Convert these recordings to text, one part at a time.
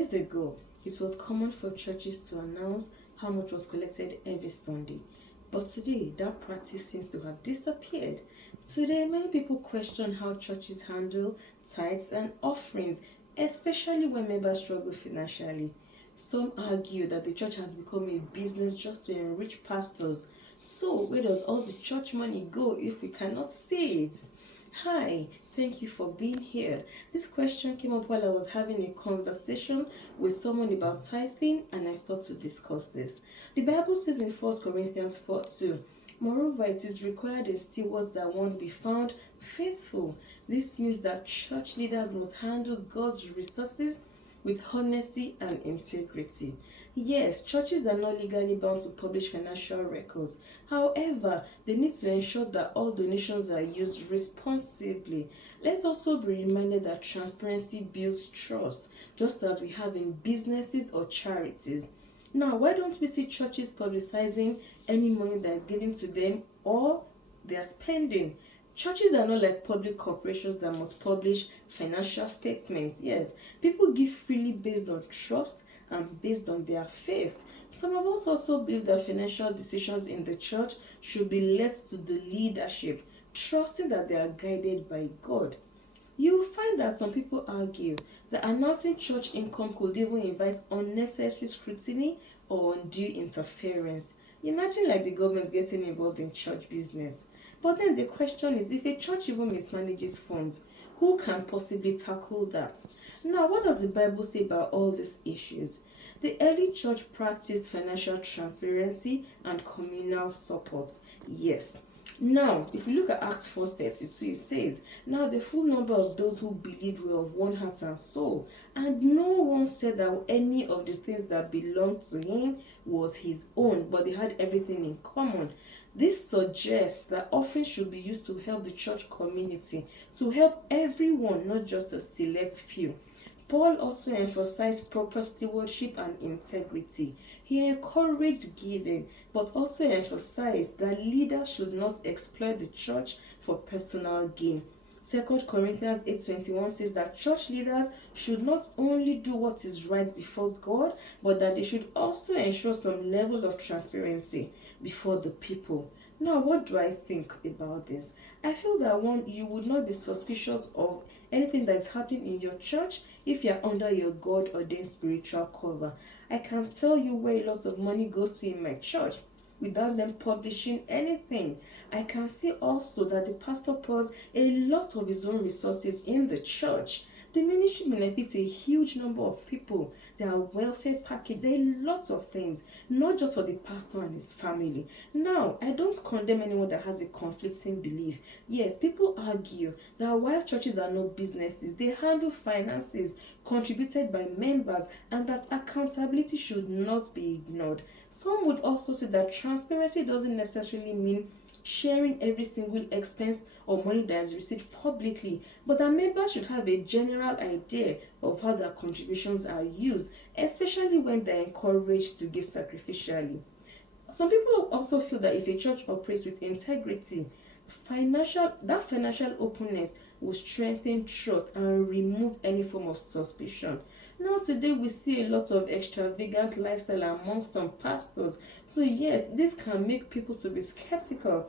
Years ago, it was common for churches to announce how much was collected every Sunday. But today, that practice seems to have disappeared. Today, many people question how churches handle tithes and offerings, especially when members struggle financially. Some argue that the church has become a business just to enrich pastors. So, where does all the church money go if we cannot see it? Hi, thank you for being here. This question came up while I was having a conversation with someone about tithing, and I thought to discuss this. The Bible says in 1 Corinthians 4:2, moreover, it is required in stewards that one be found faithful. This means that church leaders must handle God's resources with honesty and integrity. Yes, churches are not legally bound to publish financial records. However, they need to ensure that all donations are used responsibly. Let's also be reminded that transparency builds trust, just as we have in businesses or charities. Now, why don't we see churches publicizing any money that is given to them or they are spending? Churches are not like public corporations that must publish financial statements. Yes, people give freely based on trust and based on their faith. Some of us also believe that financial decisions in the church should be left to the leadership, trusting that they are guided by God. You will find that some people argue that announcing church income could even invite unnecessary scrutiny or undue interference. Imagine like the government getting involved in church business. But then the question is, if a church even mismanages funds, who can possibly tackle that? Now, what does the Bible say about all these issues? The early church practiced financial transparency and communal support. Yes. Now, if you look at Acts 4:32, it says, now the full number of those who believed were of one heart and soul, and no one said that any of the things that belonged to him was his own, but they had everything in common. This suggests that offerings should be used to help the church community, to help everyone, not just a select few. Paul also emphasized proper stewardship and integrity. He encouraged giving, but also emphasized that leaders should not exploit the church for personal gain. 2 Corinthians 8:21 says that church leaders should not only do what is right before God, but that they should also ensure some level of transparency before the people. Now, what do I think about this? I feel that one, you would not be suspicious of anything that is happening in your church if you are under your God-ordained spiritual cover. I can tell you where a lot of money goes to in my church without them publishing anything. I can see also that the pastor pours a lot of his own resources in the church. The ministry benefits a huge number of people. There are welfare packages, there are a lot of things, not just for the pastor and his family. Now, I don't condemn anyone that has a conflicting belief. Yes, people argue that while churches are not businesses, they handle finances contributed by members, and that accountability should not be ignored. Some would also say that transparency doesn't necessarily mean sharing every single expense or money that is received publicly, but that members should have a general idea of how their contributions are used, especially when they're encouraged to give sacrificially. Some people also feel that if a church operates with integrity, financial openness will strengthen trust and remove any form of suspicion. Now today we see a lot of extravagant lifestyle among some pastors. So yes, this can make people to be skeptical.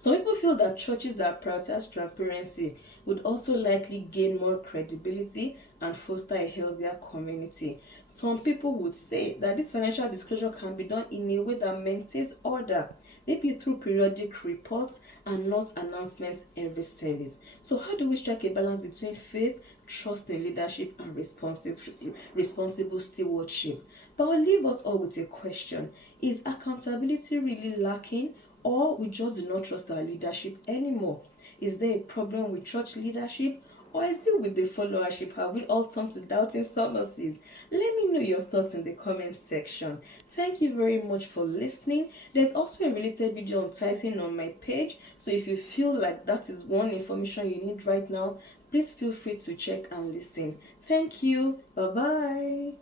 Some people feel that churches that prioritize transparency would also likely gain more credibility and foster a healthier community. Some people would say that this financial disclosure can be done in a way that maintains order, maybe through periodic reports and not announcements every service. So how do we strike a balance between faith, trust in leadership, and responsible stewardship? But I'll leave us all with a question. Is accountability really lacking, or we just do not trust our leadership anymore? Is there a problem with church leadership, or is it with the followership? Have we all turned to doubting Thomases? Let me know your thoughts in the comment section. Thank you very much for listening. There's also a related video on tithing on my page, so if you feel like that is one information you need right now, please feel free to check and listen. Thank you. Bye bye.